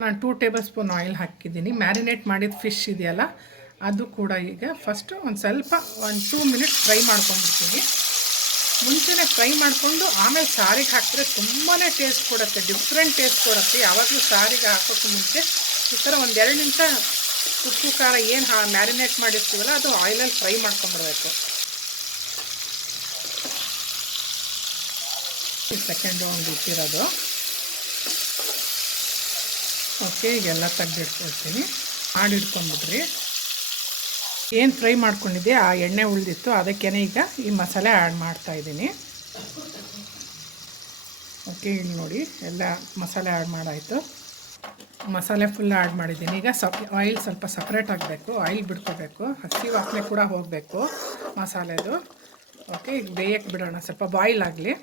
ನಾನು 2 table spoon oil ಹಾಕಿದ್ದೀನಿ. Marinate ಮಾಡಿದ ಫಿಶ್ ಇದೆಯಲ್ಲ ಅದು ಕೂಡ ಈಗ ಫಸ್ಟು ಒಂದು ಸ್ವಲ್ಪ 2 ಮಿನಿಟ್ಸ್ ಫ್ರೈ ಮಾಡ್ಕೊಂಡ್ಬಿಡ್ತೀನಿ. ಮುಂಚೆನೇ ಫ್ರೈ ಮಾಡಿಕೊಂಡು ಆಮೇಲೆ ಸಾರಿಗೆ ಹಾಕಿದ್ರೆ ತುಂಬಾ ಟೇಸ್ಟ್ ಕೊಡುತ್ತೆ, ಡಿಫ್ರೆಂಟ್ ಟೇಸ್ಟ್ ಕೊಡುತ್ತೆ. ಯಾವಾಗಲೂ ಸಾರಿಗೆ ಹಾಕೋಕ್ಕೂ ಮುಂಚೆ ಈ ಥರ ಒಂದು 2 ನಿಮಿಷ ಉಪ್ಪು ಖಾರ ಏನು ಮ್ಯಾರಿನೇಟ್ ಮಾಡಿರ್ತೀವಲ್ಲ ಅದು ಆಯಿಲಲ್ಲಿ ಫ್ರೈ ಮಾಡ್ಕೊಂಬಿಡ್ಬೇಕು. ಸೆಕೆಂಡು ಒಂದು ಇಟ್ಟಿರೋದು. ಓಕೆ, ಈಗೆಲ್ಲ ತೆಗೆದಿಟ್ಕೊಳ್ತೀನಿ. ಮಾಡಿಟ್ಕೊಂಬಿಡ್ರಿ. ಏನು ಫ್ರೈ ಮಾಡ್ಕೊಂಡಿದ್ದೆ ಆ ಎಣ್ಣೆ ಉಳಿದಿತ್ತು, ಅದಕ್ಕೇ ಈಗ ಈ ಮಸಾಲೆ ಆ್ಯಡ್ ಮಾಡ್ತಾಯಿದ್ದೀನಿ. ಓಕೆ, ಇಲ್ಲಿ ನೋಡಿ ಎಲ್ಲ ಮಸಾಲೆ ಆ್ಯಡ್ ಮಾಡಾಯಿತು. ಮಸಾಲೆ ಫುಲ್ ಆ್ಯಡ್ ಮಾಡಿದ್ದೀನಿ. ಈಗ ಆಯಿಲ್ ಸ್ವಲ್ಪ ಸಪ್ರೇಟ್ ಆಗಬೇಕು, ಆಯಿಲ್ ಬಿಡ್ಕೋಬೇಕು, ಹಸಿ ವಾಸನೆ ಕೂಡ ಹೋಗಬೇಕು ಮಸಾಲೆದು. ಓಕೆ, ಈಗ ಬೇಯಕ್ಕೆ ಬಿಡೋಣ, ಸ್ವಲ್ಪ ಬಾಯ್ಲ್ ಆಗಲಿ.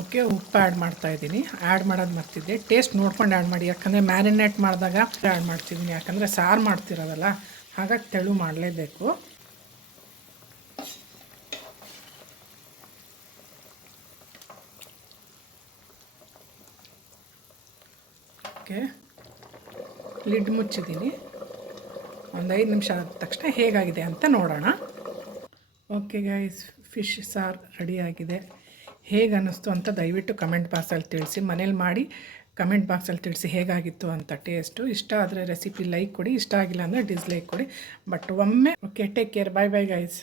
ಓಕೆ, ಉಪ್ಪು ಆ್ಯಡ್ ಮಾಡ್ತಾಯಿದ್ದೀನಿ. ಆ್ಯಡ್ ಮಾಡೋದು ಮರ್ತಿದ್ದೆ, ಟೇಸ್ಟ್ ನೋಡ್ಕೊಂಡು ಆ್ಯಡ್ ಮಾಡಿ, ಯಾಕಂದರೆ ಮ್ಯಾರಿನೇಟ್ ಮಾಡಿದಾಗ ಆ್ಯಡ್ ಮಾಡ್ತಿದ್ದೀನಿ, ಯಾಕಂದರೆ ಸಾರು ಮಾಡ್ತಿರೋದಲ್ಲ, ಹಾಗಾಗಿ ತೆಳು ಮಾಡಲೇಬೇಕು. ಓಕೆ, ಲಿಡ್ ಮುಚ್ಚಿದ್ದೀನಿ. ಒಂದು 5 ನಿಮಿಷ ಆದ ತಕ್ಷಣ ಹೇಗಾಗಿದೆ ಅಂತ ನೋಡೋಣ. ಓಕೆ ಗೈಸ್, ಫಿಶ್ ಸಾರು ರೆಡಿಯಾಗಿದೆ. ಹೇಗೆ ಅನ್ನಿಸ್ತು ಅಂತ ದಯವಿಟ್ಟು ಕಮೆಂಟ್ ಬಾಕ್ಸಲ್ಲಿ ತಿಳಿಸಿ. ಮನೇಲಿ ಮಾಡಿ ಕಮೆಂಟ್ ಬಾಕ್ಸಲ್ಲಿ ತಿಳಿಸಿ ಹೇಗಾಗಿತ್ತು ಅಂತ ಟೇಸ್ಟು. ಇಷ್ಟ ಆದರೆ ರೆಸಿಪಿ ಲೈಕ್ ಕೊಡಿ, ಇಷ್ಟ ಆಗಿಲ್ಲ ಅಂದರೆ ಡಿಸ್ಲೈಕ್ ಕೊಡಿ. ಬಟ್ ಒಮ್ಮೆ ಓಕೆ, ಟೇಕ್ ಕೇರ್, ಬಾಯ್ ಬಾಯ್ ಗೈಸ್.